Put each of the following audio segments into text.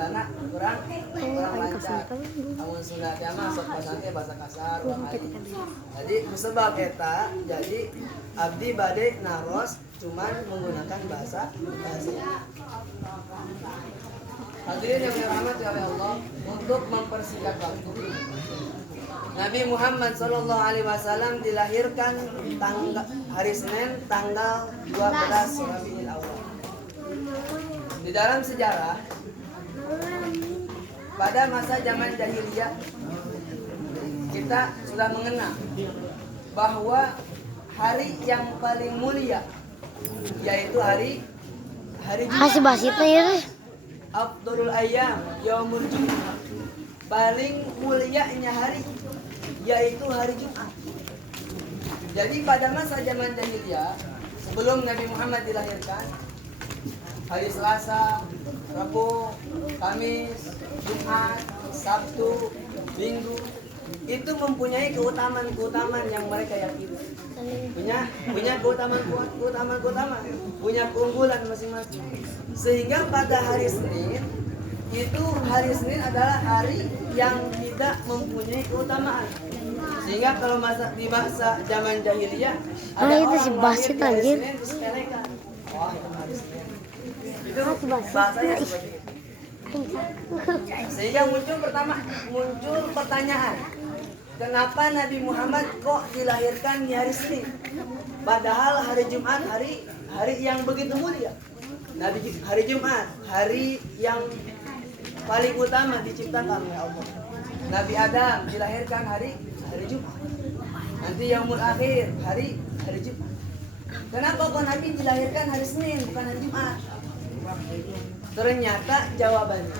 Sundana kurang lancar. Amun Sunda teh mah sok nanti bahasa kasar urang aing. Jadi sebab eta jadi abdi bade naros cuman menggunakan bahasa. Hadirin yang dirahmati oleh Allah, untuk mempersingkat waktu, Nabi Muhammad SAW dilahirkan hari Senin tanggal 12 Rabiul Awal. Di dalam sejarah, pada masa zaman jahiliyah, kita sudah mengenal bahwa hari yang paling mulia yaitu hari Jumat. Afdhalul ayyam yaumul Jumat. Paling mulianya hari yaitu hari Jumat. Jadi pada masa zaman jahiliyah, sebelum Nabi Muhammad dilahirkan, hari Selasa, Rabu, Kamis, Jumat, Sabtu, Minggu itu mempunyai keutamaan yang mereka yakini. Punya keutamaan, punya keunggulan masing-masing. Sehingga pada hari Senin itu hari Senin adalah hari yang tidak mempunyai keutamaan. Sehingga kalau di masa zaman jahiliyah ada orang lahir di hari Senin disepelekan. Wah, itu hari Senin. Itu bahasanya seperti itu. Sehingga muncul pertanyaan, kenapa Nabi Muhammad kok dilahirkan di hari Senin? Padahal hari Jumat hari yang begitu mulia. Hari Jumat hari yang paling utama diciptakan oleh Allah. Nabi Adam dilahirkan hari Jumat. Nanti yaumul akhir hari Jumat. Kenapa kok Nabi dilahirkan hari Senin bukan hari Jumat? Ternyata jawabannya,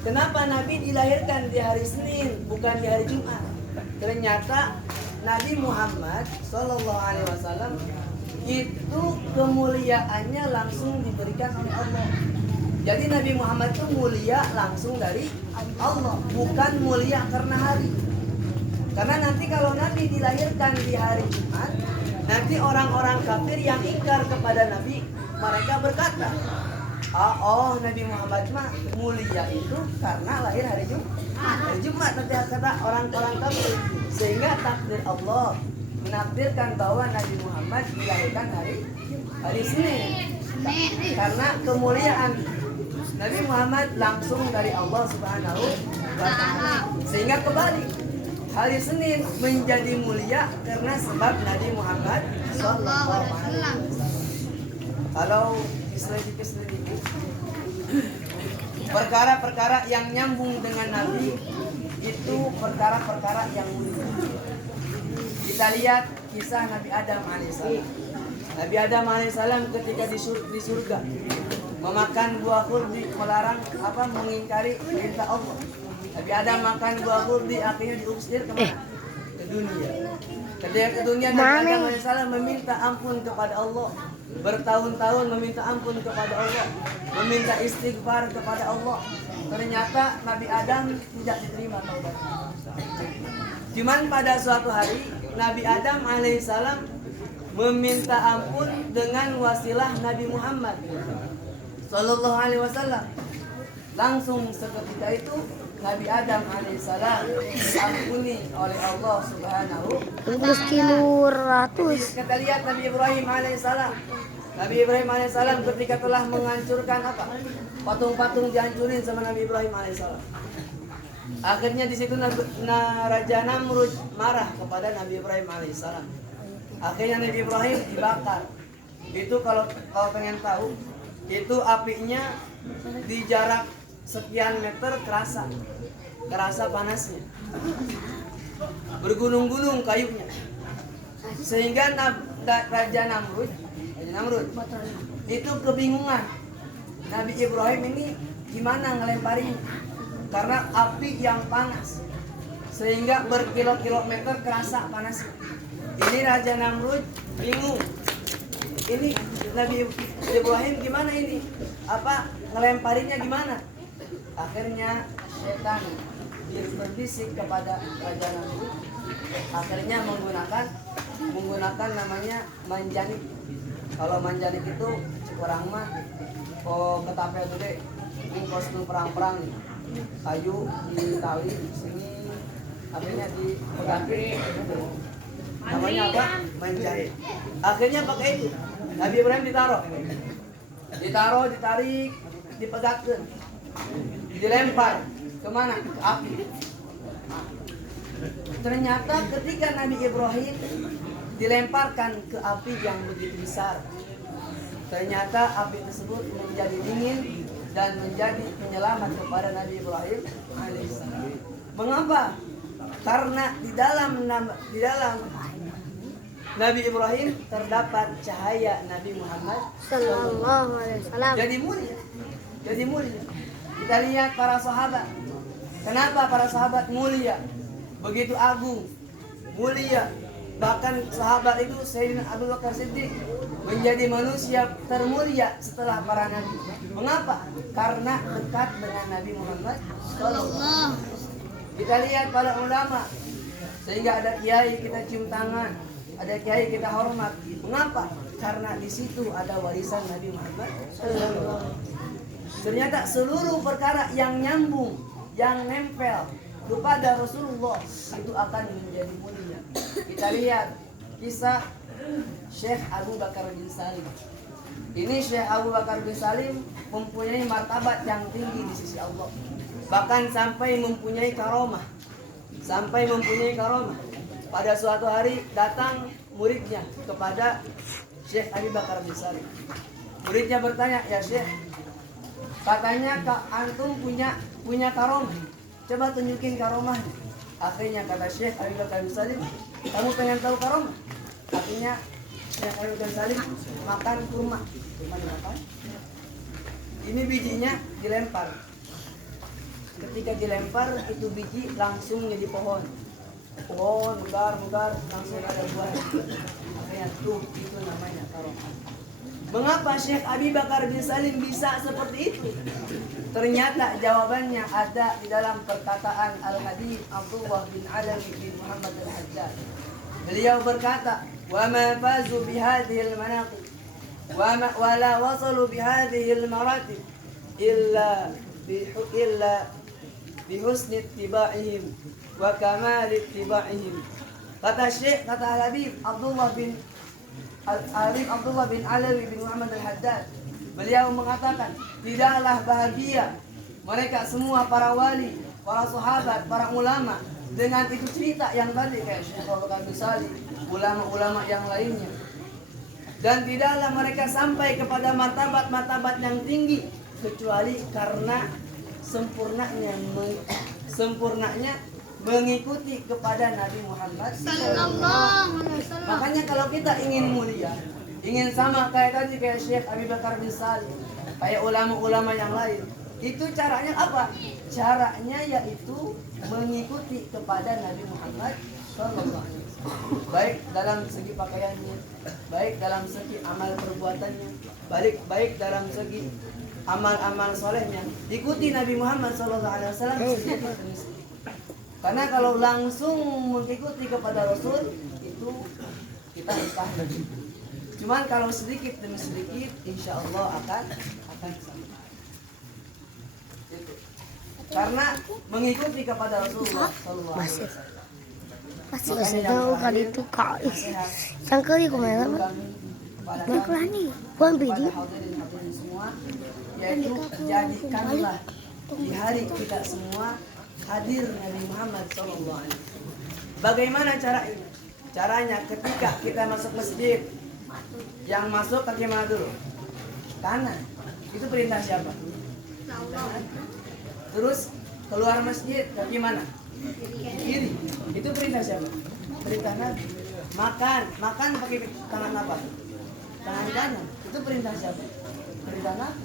kenapa Nabi dilahirkan di hari Senin bukan di hari Jumat? Ternyata Nabi Muhammad SAW itu kemuliaannya langsung diberikan oleh Allah. Jadi Nabi Muhammad itu mulia langsung dari Allah, bukan mulia karena hari. Karena nanti kalau Nabi dilahirkan di hari Jumat, nanti orang-orang kafir yang ingkar kepada Nabi, mereka berkata, Nabi Muhammad mah mulia itu karena lahir hari Jumat. Hari Jumat nanti kata orang-orang kafir. Sehingga takdir Allah menakdirkan bahwa Nabi Muhammad dilahirkan hari Senin. Karena kemuliaan Nabi Muhammad langsung dari Allah Subhanahu wa Ta'ala. Sehingga kembali hari Senin menjadi mulia karena sebab Nabi Muhammad sallallahu alaihi wasallam. Kalau diselidiki perkara-perkara yang nyambung dengan Nabi itu perkara-perkara yang mulia. Kita lihat kisah Nabi Adam alaihissalam. Nabi Adam alaihissalam ketika di surga memakan buah kurdi, mengingkari perintah Allah. Nabi Adam makan buah kurdi, akhirnya diusir kemana? Ke dunia. Ketika ke dunia, Nabi Adam alaihissalam meminta ampun kepada Allah. Bertahun-tahun meminta ampun kepada Allah, meminta istighfar kepada Allah. Ternyata Nabi Adam tidak diterima taubatnya. Cuman pada suatu hari Nabi Adam alaihissalam meminta ampun dengan wasilah Nabi Muhammad sallallahu alaihi wasallam. Langsung seketika itu Nabi Adam alaihissalam diampuni oleh Allah Subhanahu wa Ta'ala. Kita lihat Nabi Ibrahim alaihissalam. Nabi Ibrahim alaihissalam ketika telah menghancurkan patung-patung dihancurin sama Nabi Ibrahim alaihissalam. Akhirnya di situ Raja Namrud marah kepada Nabi Ibrahim alaihissalam. Akhirnya Nabi Ibrahim dibakar. Itu kalau pengen tahu, itu apinya di jarak sekian meter kerasa panasnya, bergulung-gulung kayunya, sehingga Raja Namrud itu kebingungan. Nabi Ibrahim ini gimana ngelemparinya karena api yang panas, sehingga berkilo-kilometer kerasa panasnya. Ini Raja Namrud bingung. Ini Nabi Ibrahim gimana ini? Ngelemparinya gimana? Akhirnya setan berbisik kepada Raja Namrud. Akhirnya menggunakan namanya manjanik. Kalau manjanik itu orang mah ketape gede. ini kostum perang-perang nih. Kayu di tali sini, akhirnya dipegangin. Namanya apa? Menjahit. Akhirnya pakai itu. Nabi Ibrahim ditaruh, ditarik, dipegangkan, dilempar kemana? Ke api. Ternyata ketika Nabi Ibrahim dilemparkan ke api yang begitu besar, ternyata api tersebut menjadi dingin dan menjadi penyelamat kepada Nabi Ibrahim alaihissalam. Mengapa? Karena di dalam Nabi Ibrahim terdapat cahaya Nabi Muhammad Sallallahu Alaihi Wasallam. Jadi mulia. Kita lihat para sahabat. Kenapa para sahabat mulia? Begitu agung, mulia. Bahkan sahabat itu Sayyidina Abu Bakar Siddiq menjadi manusia termulia setelah para nabi. Mengapa? Karena dekat dengan Nabi Muhammad SAW. Kita lihat para ulama, sehingga ada kiai kita cium tangan, ada kiai kita hormat. Mengapa? Karena di situ ada warisan Nabi Muhammad SAW. Ternyata seluruh perkara yang nyambung, yang nempel kepada Rasulullah itu akan menjadi mulia. Kita lihat kisah Syekh Abu Bakar bin Salim. Ini Syekh Abu Bakar bin Salim mempunyai martabat yang tinggi di sisi Allah. Bahkan sampai mempunyai karomah. Pada suatu hari datang muridnya kepada Syekh Abu Bakar bin Salim. Muridnya bertanya, "Ya Syekh, katanya Kak antum punya karomah. Coba tunjukin karomahnya." Akhirnya kata Syekh Abu Bakar bin Salim, "Kamu pengen tahu karomah?" Akhirnya Syekh Abu Bakar bin Salim makan kurma. Kurma dimakan. Ini bijinya dilempar. Ketika dilempar itu biji langsung jadi pohon. Pohon megar langsung ada buah. Akhirnya itu namanya karomah. Mengapa Syekh Abu Bakar bin Salim bisa seperti itu? Ternyata jawabannya ada di dalam perkataan Al-Hadith Abdullah bin Alawi bin Muhammad Al-Hajjaj. Beliau berkata, "Wa ma fazu bihadhihi al-manaqib wa la wasalu bihadhihi al-maratib illa bihusni ittiba'ihim wa kamal ittiba'ihim." Kata Syekh, kata Al-Habib Abdullah bin Alawi bin Muhammad Al-Haddad, beliau mengatakan, tidaklah bahagia mereka semua para wali, para sahabat, para ulama dengan itu cerita yang tadi kayak Syekh Abu Bakar bin Salim, ulama-ulama yang lainnya. Dan tidaklah mereka sampai kepada martabat-martabat yang tinggi kecuali karena sempurnanya mengikuti kepada Nabi Muhammad sallallahu alaihi wasallam. Makanya kalau kita ingin mulia, ingin sama kayak Syekh Abu Bakar bin Salim, kayak ulama-ulama yang lain, itu caranya apa? Caranya yaitu mengikuti kepada Nabi Muhammad sallallahu alaihi wasallam. Baik dalam segi pakaiannya, baik dalam segi amal perbuatannya, baik dalam segi amal-amal solehnya. Ikuti Nabi Muhammad sallallahu alaihi wasallam sedikit demi sedikit. Karena kalau langsung mengikuti kepada Rasul itu kita mustahil. Cuman kalau sedikit demi sedikit, insya Allah akan sampai. Karena mengikuti kepada Rasulullah Sallallahu Alaihi Wasallam. Pasti kasi tahu kali itu kak. Sangka dia kemana mah? Berkelani, bukan video. Yaitu jadikanlah di hari kita semua hadir Nabi Muhammad Sallallahu Alaihi Wasallam. Bagaimana caranya? Caranya ketika kita masuk masjid, yang masuk kaki mana dulu? Kanan. Itu perintah siapa? Kanan. Terus keluar masjid kaki mana? Kiri. Itu perintah siapa? Perintah Nabi. Makan pakai tangan apa? Tangan kanan. Itu perintah siapa? Perintah Nabi.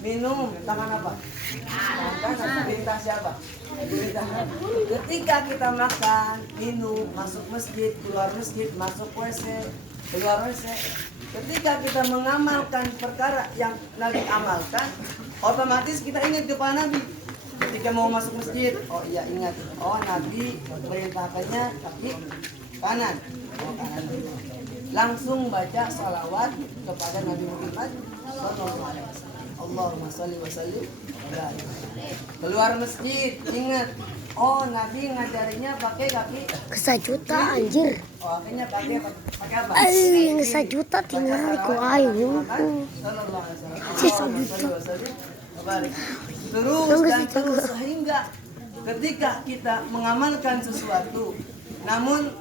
Minum tangan apa? Tangan kanan. Perintah siapa? Perintah Nabi. Ketika kita makan, minum, masuk masjid, keluar masjid, masuk WC, keluar WC. Ketika kita mengamalkan perkara yang Nabi amalkan, otomatis kita ingat kepada Nabi. Ketika mau masuk masjid, oh iya ingat, oh Nabi perintahkannya kaki kanan, oh kanan. Langsung baca salawat kepada Nabi Muhammad SAW. Allahumma sholli wa sallim. Keluar masjid, ingat. Oh, Nabi ngajarinya pakai kaki Kesajuta anjir. Oh, akhirnya pakai apa? Yang sejuta tinggal ku ayu. Sallallahu alaihi wasallam. Si sejuta. Terus dan terus sehingga ketika kita mengamalkan sesuatu, namun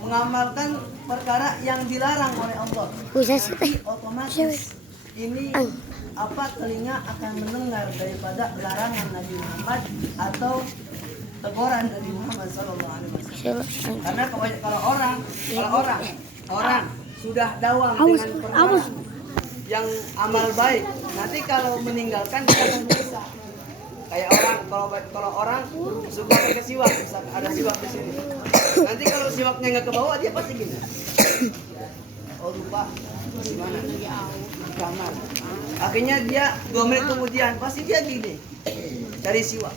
mengamalkan perkara yang dilarang oleh Allah, Bisa sih teh. otomatis ini apa telinga akan mendengar daripada larangan Nabi Muhammad atau teguran Nabi Muhammad Sallallahu Alaihi Wasallam. Karena kalau orang sudah dawam dengan perkara yang amal baik, nanti kalau meninggalkan dia akan bisa. Kayak kalau orang suka pakai siwak, misalkan ada siwak di sini. Nanti kalau siwaknya nggak ke bawah dia pasti gini. Oh lupa, gimana? Kamar. Akhirnya dia 2 menit kemudian pasti dia gini dari siwak.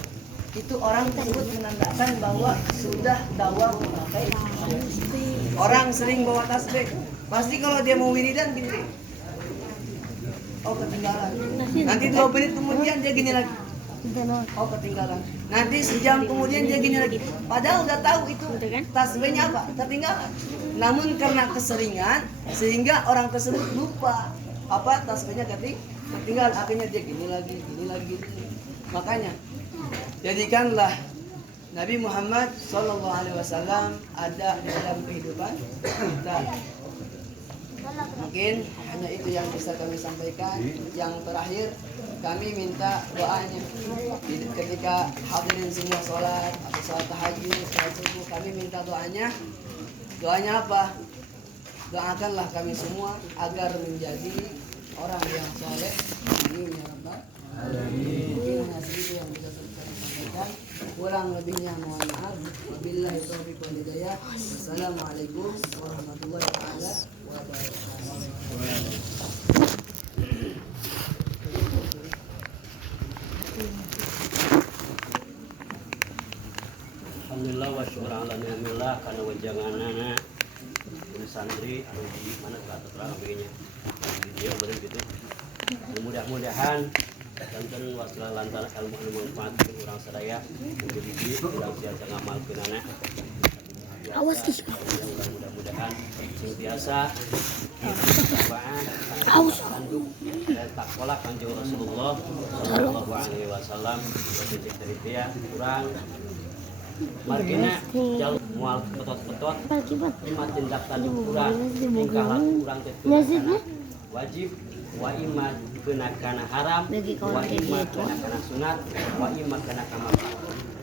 Itu orang tersebut menandakan bahwa sudah dawam memakai. Orang sering bawa tasbih, pasti kalau dia mau wiridan gini. Oh ketinggalan. Nanti 2 menit kemudian dia gini lagi. Oh ketinggalan. Nanti sejam kemudian dia gini lagi. Padahal udah tahu itu tasbihnya apa, ketinggalan. Namun karena keseringan sehingga orang tersebut lupa apa tasbihnya ketinggalan. Akhirnya dia gini lagi. Makanya jadikanlah Nabi Muhammad Sallallahu Alaihi Wasallam ada dalam kehidupan kita. Mungkin hanya itu yang bisa kami sampaikan. Yang terakhir kami minta doanya ketika hadirin semua sholat atau sholat tahajud, sholat subuh, kami minta doanya. Doanya apa? Doakanlah kami semua agar menjadi orang yang soleh. Amin ya rabbal alamin. Mungkin hanya segitu yang bisa kami sampaikan. Kurang lebihnya mohon maaf. Wabillahi taufiq wal hidayah. Wassalamualaikum warahmatullahi wabarakatuh. Alhamdulillah wa syukur ala ni'amillah karena wajanganana ini santri anu di mana terang begini dia betul gitu. Mudah-mudahan dan wasila lantaran ilmu anu manfaat orang sadaya menjadi di urang siasa ngamalkeun anak. Awas ih. Mudah-mudahan senantiasa tanduk dan takwa kanjeng Rasulullah sallallahu alaihi wasallam cek dari dia kurang margina jauh mual betot-betot lima tindak tanduk kurang tingkah laku kurang tetap wajib wa imma kana haram wa imma kana sunat wa imma kana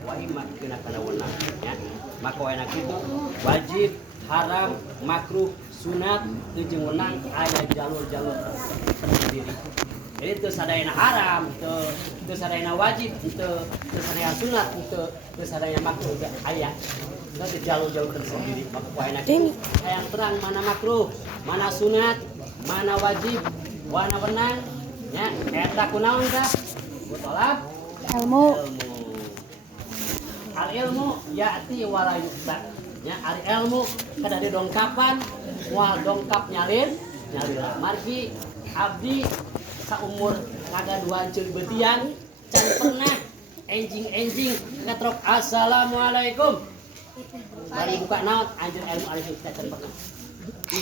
wa imma kana wenang ya maka enak itu wajib haram makruh sunat jeung wenang aya jalur-jalur tersendiri. Jadi itu sadayana haram, itu sadayana wajib, itu sadayana sunat, itu sadayana makruh aya. Itu jalur-jalur tersendiri. Maka enak itu yang terang mana makruh, mana sunat, mana wajib, mana wenang. Ya, eta kunaon tah? Tolab ilmu. Al ilmu ya'ti wala yuqta. Ya, al ilmu kada didongkapan, wal dongkap nyalin margi abdi saumur ngagaduhan ceul beutian can pernah enjing ngetrok assalamualaikum. Bari buka naon anjeun ilmu alif can pernah.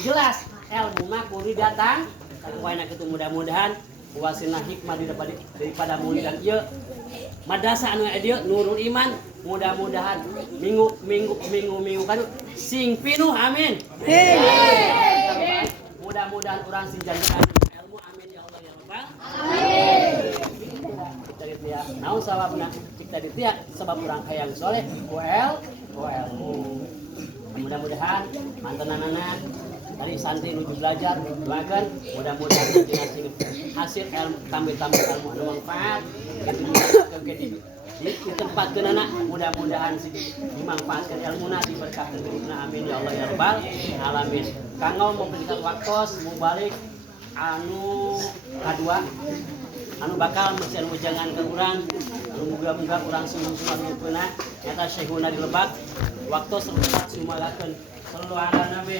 Jelas ilmu mah kudu datang sakumaha kitu mudah-mudahan wasina hikmah daripada mulidan ieu madrasah anu aya dieu Nurul Iman mudah-mudahan minggu kanu sing pinuh amin. Mudah-mudahan orang sing janjian ilmu amin ya Allah ya Rabbal amin. Cari dia naon sababna cik tadi dia sebab orang hayang soleh ku ilmu. Mudah-mudahan mantanana dari santri nuju belajar doakeun mudah-mudahan nanti hasil ilmu tambah ilmu anu manfaat gitu di tempat anak mudah-mudahan dimanfaatkan ilmuna diberkahkan hidupna amin ya Allah ya rabbal alamin. Kanggo memberikan waktos mau balik anu kadua anu bakal mesian ujangan ke urang anu muga-muga urang semua rupena eta Syekhuna di Lebak waktu sebentar sumalakeun sallallahu alaihi nabi.